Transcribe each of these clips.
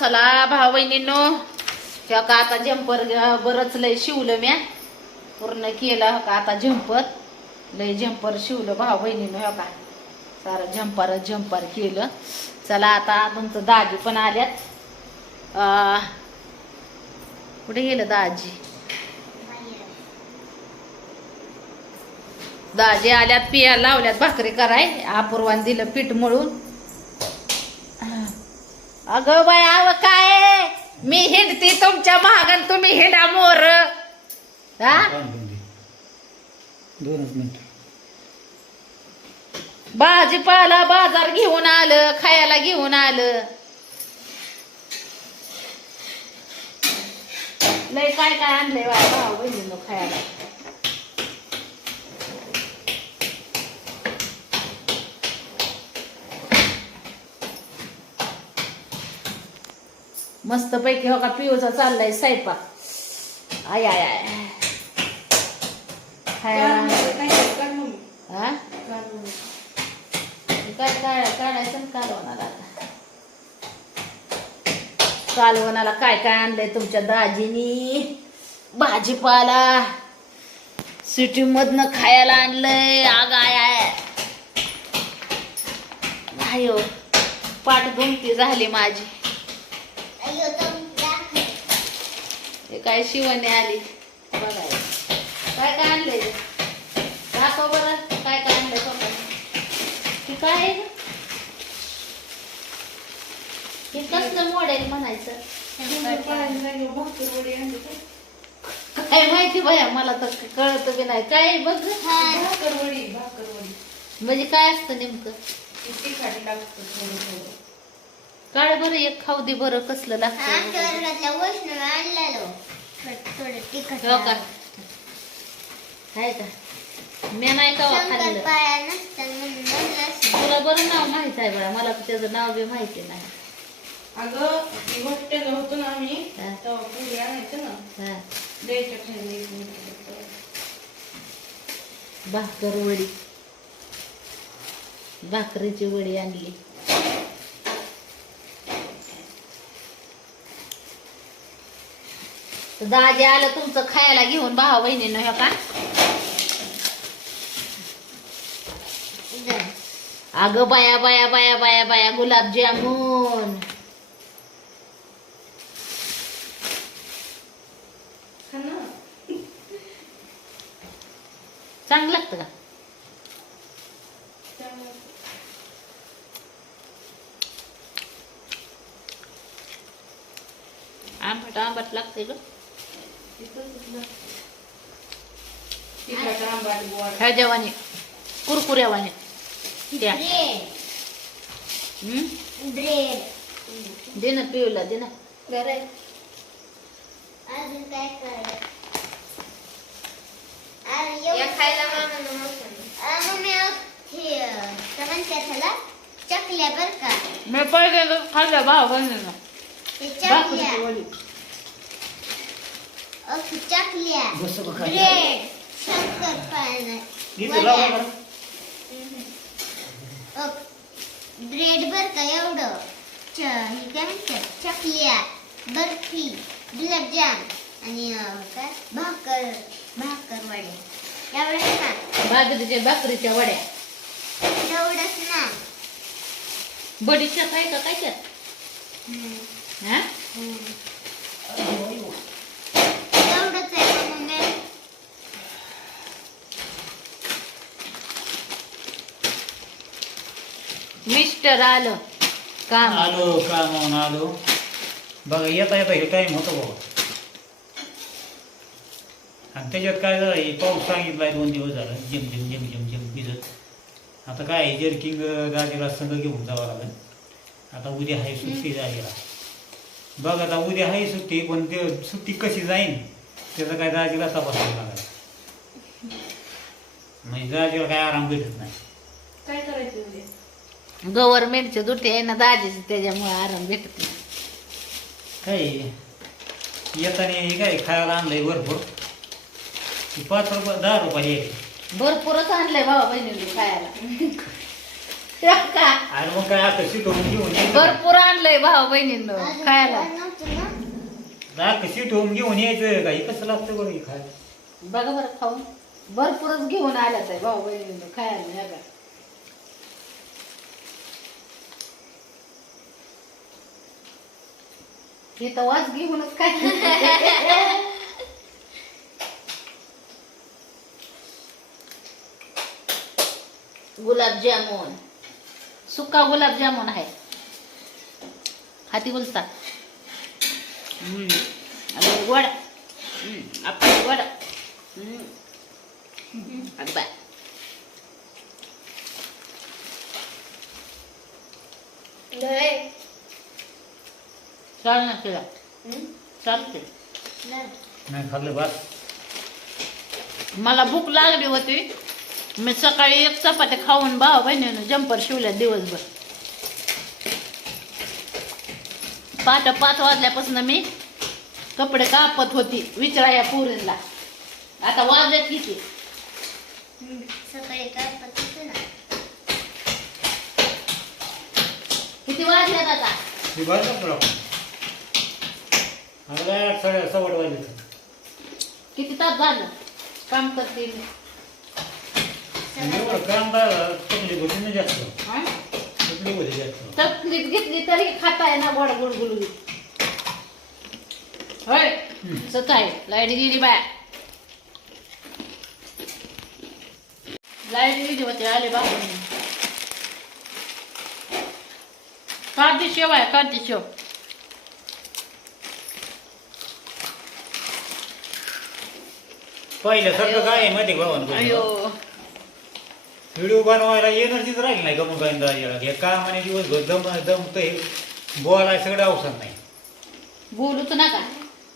चला भाऊ बहिणींनो. ह्या का आता जम्पर बरंच लय शिवलं म्या. पूर्ण केलं हो का आता झंपर लय झंपर शिवलं भाऊ बहिणीनं हो का. सारं झंपार झंपार केलं. चला आता तुमचं दाजी पण आल्यात. कुठे गेलं दाजी? दाजी आल्यात पिया लावल्यात भाकरी कराय. अपूर्वान दिलं पीठ मळून. अगं बाय अव काय? मी हिंडते तुमच्या महागन तुम्ही हिंडा मोर. हा? दोनच मिनिट. भाजीपाला बाजार घेऊन आलं खायला घेऊन आलं. लय काय काय आणलंय भाऊ बहिणीनं खायला. मस्त पैकी हो का पिऊचा चाललाय स्वयंपाक. आय आय आय. हा? काय काय काढायचं कालवणाला आता? कालवणाला काय काय आणलंय तुमच्या दाजीनी? भाजीपाला. सिटी मधनं खायला आणलंय. आग आय आय. आयो पाठ दुमती झाली माझी. हे काय शिवणे आली. बघाय काय काय आणलंय? दाखव बरं. काय काय आणलंय पप्पाने हे काय? हे कसलं मॉडेल म्हणायचं? काय माहिती बाया मला तर कळत बी नाही. काय बघ? म्हणजे काय असतं नेमकं? काळ बरं एक खाऊ दे बरं कसलं लागतं हो का? आहे का? मी नाही का खाल्लं? तुला बरं नाव माहीत आहे बघा मला त्याचं नाव बी माहिती नाही. अगं ती होतो ना आम्ही हा. तेव्हा पुरी आणायचं ना हा. द्यायच्या. भाकर वडी. भाकरीची वडी आणली. दाजी आलं तुमचं खायला घेऊन भावा बहिणीनं हे का अगं बाया बाया बाया बाया बाया गुलाबजामुन. चांगलं लागतं का? आंबट आंबट लागते ग तिखट ना. तिखट आंबाट गोड. ह्या जेवाने कुरकुऱ्यावाने द्या? दे ना पिऊला दे ना. बरं. खायला चकल्या बर का? मी पहिले खाल्लं भाव ते भाकरीची चकल्या वडी बस का खाली? ब्रेड शंकरपाळ्या इथं लावा बरं. ब्रेड बर का एवढं? च हे काय म्हणतात चकल्या बर्फी गुलाबजाम आणि अं, काय? भाकर भाकर वड्या एवढंच ना? बाजरीच्या भाकरीच्या वड्या. एवढंच ना? बडीच्या काय का काय त्यात? हम्म. हा? हम्म. एवढंच आहे ना मम्मी मिस्टर आलं. काम. आलो कामावून आलो. बघा येता येता हे टाईम होतो बाबा आणि त्याच्यात काय झालं हे पाऊस सांगितलाय दोन दिवस झालं. जिम जिम जिम जिम जिम भिजत. आता काय जर्किंग गाडीला संघ घेऊन जावं लागेल. आता उद्या आहे सुट्टी जायला बघ आता उद्या आहे सुट्टी पण ते सुट्टी कशी जाईन त्याचा काय दाजीला तपासावं लागेल. म्हणजे दाजीला काय आराम भेटत नाही. काय करायचं उद्या? गव्हर्नमेंटचे दुटे आहे ना दाजीचे त्याच्यामुळे आराम भेटत नाही. काय? येताना काय खायला आणलंय भरपूर? ती पाच रुपये दहा रुपये एक. भरपूरच आणलंय भावा बहिणीने खायला. का आणि मग काय आता शिटवून घेऊन यायचं? भरपूर आणलंय भाऊ बहिणींनो अजून खायला. काय? नाक शिटवून घेऊन यायचं काही कसं लागतं बरं हे खायला? बघा बरं खाऊन. भरपूरच घेऊन आल्याच आहे भाऊ बहिणींनो खायला ह्या का हे तर वाच घेऊनच काय? गुलाबजामुन सुका गुलाबजामुन आहे. हाती गुलता हम्म. आणि हम्म. आपण. अगं बाय लय. चाल ना तिला? चालते नाही. नाही खाल्लं बस. मला भूक लागली होती. मी सकाळी एक चपाती खाऊन भाऊ बहिणीनं जंपर शिवल्या दिवसभर. पहाटे पाच वाजल्यापासून मी कपडे कापत होती विचारा या पुरीला आता वाजत किती? हम्म. सकाळी ना. किती वाजल्यात आता? हे बरं ना तुला सवड किती तास झालं? काम करते मी. एवढं काम काय तकलीफ होती ना जास्त. हा? तकलीफ होती जास्त. तकलीफ घेतली तरी खाताय ना गोड गुळगुळवी होय? हम्म. सत आहे. लाइट गेली बाय. लाइट गेली होते आले बाबा काढते शेव आहे काढते शेव पहिल्यासारखं काय आहे माहिती भावान अयो. व्हिडिओ बनवायला एनर्जीच राहील नाही का मग काय दाजीला हे कामाने दिवसभर दम दमतंय. बोलाय सगळं अवसर नाही. बोलूच नका.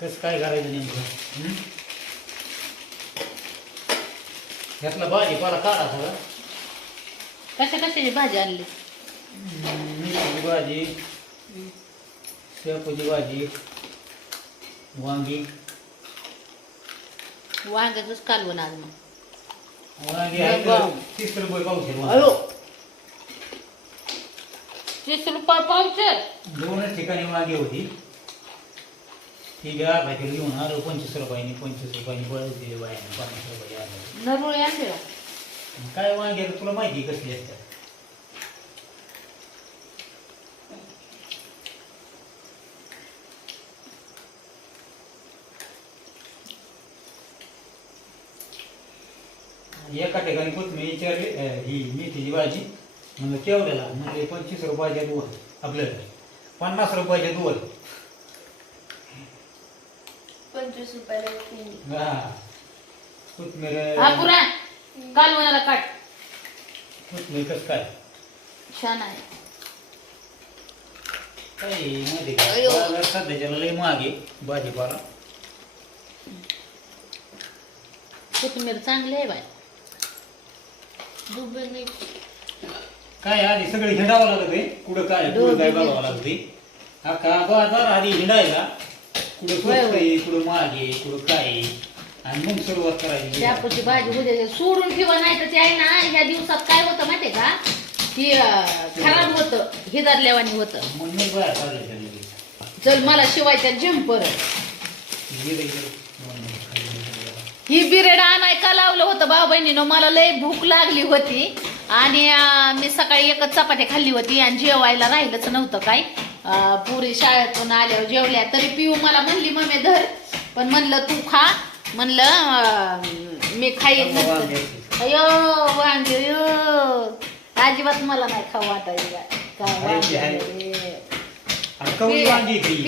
कसं काय करायचं नेमकं? हं? ह्यातला भाजीपाला काढा सगळं कशा कशाची भाजी आणली? मिरची भाजी शेपूची भाजी वांगी. वांग्याच कालवण आज मग आहे. तीस रुपये पावशेर वांगी. अयो तीस रुपये पावशेर दोनच ठिकाणी वांगी होती ती बी अर्धा किलो घेऊन आलो पंचवीस रुपयानी पंचवीस रुपयानी बळच दिले बायाने पन्नास रुपये अर्धा नरुळी आणले. काय वांगी तुला माहिती आहे कसली असतात एका ठिकाणी कोथमीर विचारली ही मेथीची भाजी म्हणलं केवढ्याला म्हणजे पंचवीस रुपयाच्या दोन आपल्याला पन्नास रुपयाच्या दोन पंचवीस रुपयाला. हा. कोथमीर हा पुरा. कालवणाला काट कोथमीर कसं काय? छान आहे. काय माहिती का? अयो. बाजार सध्याच्याला लई मागे भाजीपाला. कोथिंबीर चांगली आहे बाय दुबई काय आधी सगळे हिंडावं लागत आहे कुठं काय कुठं काय बघावं लागते अख्खा बाजार आधी हिंडायला. कुठं स्वस्त. आहे कुठं मागे कुठं काय. आहे. आणि मग सुरुवात करायची. त्यापाची भाजी उद्या सोडून ठेवा नाही तर ते आहे ना ह्या दिवसात काय होतं माहितीये का? की अं, खराब होतं हिदारल्यावानी होतं. मग मी बाहेर. चल मला शिवायच्या गेलं इकडं. ही बिरेड आणाय का लावलं होतं भाऊ बहिणीनं मला लय भूक लागली होती. आणि मी सकाळी एकच चपाती खाल्ली होती आणि जेवायला राहिलंच नव्हतं काय पुरी शाळेतून आल्यावर जेवल्या तरी पिऊ मला म्हणली मम्मी धर. पण म्हणलं तू खा. म्हणलं मी खाईन. असते. अयो वांगे अजिबात मला नाही खाऊ वाटायचं. काय आहे की आहे? वांगे आणि कवळी वांगी आहे ती.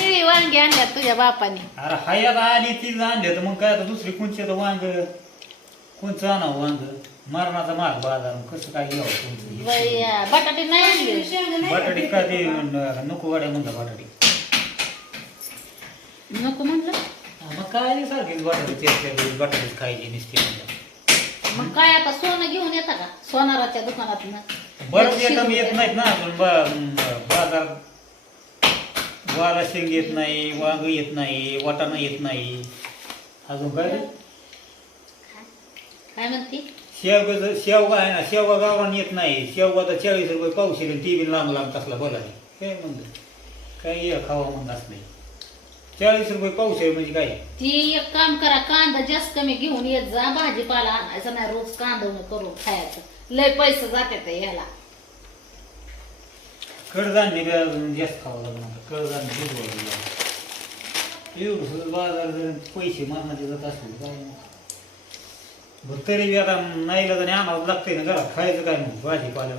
निळी वांगी तुझ्या बापाने. अरे हाय आता आली ती आणले तर मग काय आता दुसरी कोणची आता वांग? कोणचं आणावं वांग? मरणाचा माग बाजार. कसं काय घ्यावं कोणचं? बया, बटाटे नाही आणले. बटाटी का? ते न- नको वाड्या म्हणता बटाटी. नको म्हणलं? हा, मग काय सारखीच बटाटी तेच बटाटीच खायची नुसती म्हणलं. मग काय आता सोनं घेऊन येता का? सोनाराच्या दुकानात बरंच एकदम येत नाहीत ना पण बाजार वाला शेंग येत नाही वांग येत नाही वाटाणा येत नाही. अजून काय? काय म्हणते? शेवगा शेवगा आहे ना शेवगा गावरान येत नाही. शेवगा तर चाळीस रुपये पावशे ती बी लांब लांब कसला बोला काय म्हणलं? काही खावा म्हणत नाही. चाळीस रुपये पावशे म्हणजे काय? ती एक काम करा कांदा जास्त कमी घेऊन येत जा भाजीपाला आणायचा नाही रोज कांदा करून खायचं. लय पैसे जातात याला. कडधान्य बी अजून जास्त खावं लागलं आता. कडधान्य भिजवायचं लागलं. एवढं सगळं बाजार जर पैसे मारण्याचे जात असले काय मग. बरं तरी बी आता नाहीला आणि आणावं लागतंय ना घरात खायचं काय मग? भाजीपाला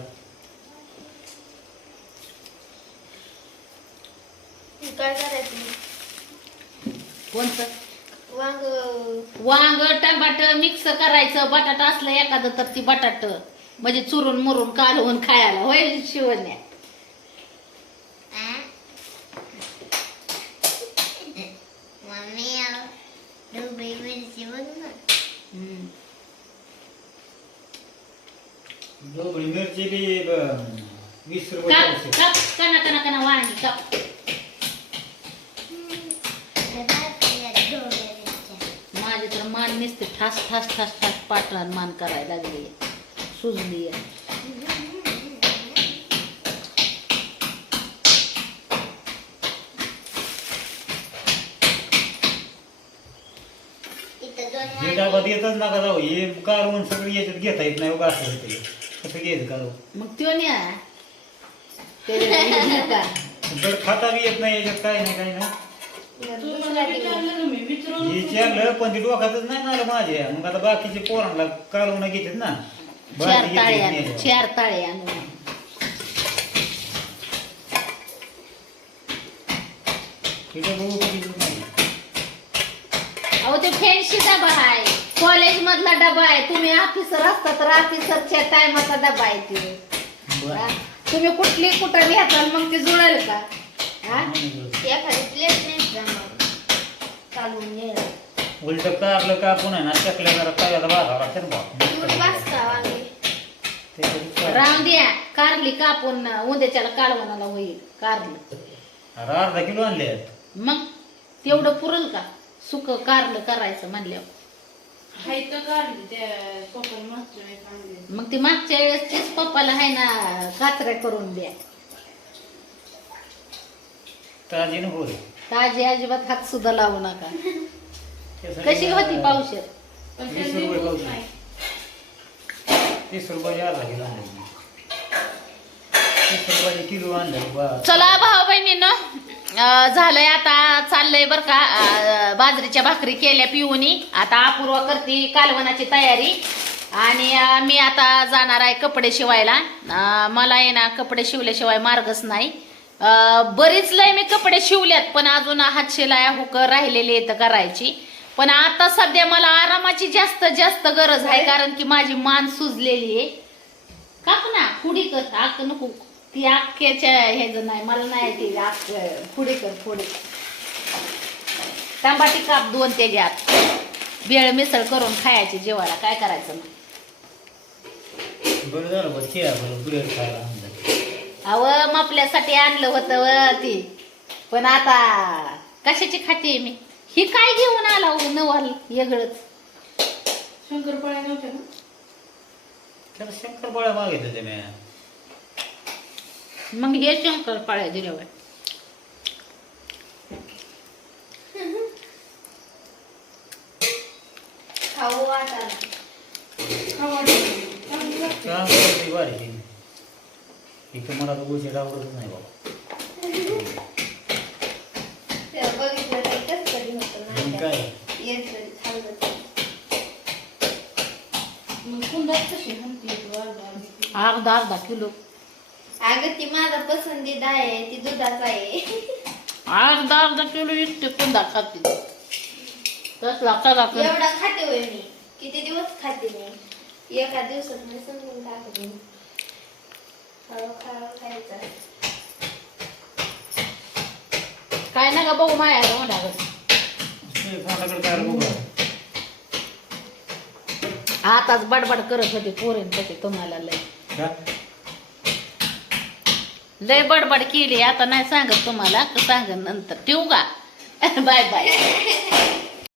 काय करायचं? कोणतं? वांग. वांग टमाट मिक्स करायचं. बटाटा असलं एखादं तर ती बटाट. म्हणजे चुरून मुरून कालवून खायला. होय शिवण्या? ढोबळी मिरची बी ब- वीस रुपये काप पावशे काप कना कना कना वांगी काप माझे तर मान नुसते ठास ठास ठास ठास पाटण मान करायला लागली सुजली इथं डबा देतच नका जाऊ हे कारवून सगळं याच्यात घेता येत नाही उगा असं होतं हे. कसं घ्यायचं का मग त्यो न्या हे का? बरं खाता बी येत नाही याच्यात काय नाही काय नाही विचारलं पण ते डोक्यातच नाही ना आलं माझ्या मग आता बाकीचे पोरांना कालवून घेतात ना चार बाकी ताळे घेतात आणू नाही. चार ताळे आणू तिथं बघू कधी नाही. अहो ते फॅन्सी डबा आहे. कॉलेज मधला डबा आहे. तुम्ही ऑफिसर असता तर ऑफिसरच्या टायमाचा डबा आहे ते. हा? तुम्ही कुठली कुठं घेताल मग ते जुळेल का? हा? एखादी प्लेट नाही जमत काढून घ्यायला. उलट कारलं कापून आहे ना चकल्या जरा तव्याला बाजावं लागतं ना बा. वांगे काय? राहून द्या. कारली कापून उद्याच्याला कालवणाला होईल. कारलं. अरे अर्धा किलो आणले आहेत. मग? तेवढं पुरल का? सुक कारलं करायचं म्हणल्यावर. हाय तर काढली त्या पप्पाने मागच्या वेळेस आणली. मग ती मागच्या वेळेसचीच पप्पाला आहे ना काचऱ्या करून द्या. ताजीनं होय. ताजी अजिबात हात सुद्धा लावू नका. कशी होती पावशेर? पण वीस त्यांनी रुपये दूध पावशेर. नाही. तीस रुपयाचे अर्धा किलो आणले तीस रुपयाचे किलो आणलं. बा चला भाऊ बहिणीनं. झालंय आता चाललंय बर का. बाजरीच्या भाकरी केल्या पिऊनी. आता अपूर्वा करते कालवणाची तयारी. आणि मी आता जाणार आहे कपडे शिवायला. मला आहे ना कपडे शिवल्याशिवाय मार्गच नाही. बरीच लय मी कपडे शिवल्यात पण अजून हातशिलाया हुकर राहिलेली तर करायची. पण आता सध्या मला आरामाची जास्त जास्त गरज आहे कारण की माझी मान सुजलेली आहे. काप ना कुडी कर नको. ती आख्याच्या ह्याच नाही मला नाही ती पुढे कर पुढे. टमाटी काप दोन त्याच्यात बेळ मिसळ करून खायची जेवायला काय करायचं मग? बरं झालं बरं चिया बरं ब्रेड खायला आणलं. अव आपल्यासाठी आणलं होतं व ती. पण आता कशाची खाते मी? ही काय घेऊन आला हो नवाल वेगळंच शंकरपाळ्या नव्हत्या ना? त्याला शंकरपाळ्या मागितलं ते मी मग हे शंकर पाळ्या दिल्यावर इथं मला तर उशीर आवडतच नाही बाबा? काय? अर्धा अर्धा किलो. अगं ती माझा पसंदीदा आहे ती दुधाचा आहे. अर्धा अर्धा किलो इतके कुंदा खाते कसला करा एवढा खाते होय मी. किती दिवस खाते मी? एका दिवसात मी समजून टाकते. हळू खाऊ खायचा. काय ना का बघू माया बघू आताच बडबड करत होते पोरीन तसे तुम्हाला लय? लय बडबड केली आता नाही सांगत तुम्हाला सांग नंतर. ठेवू का? Bye bye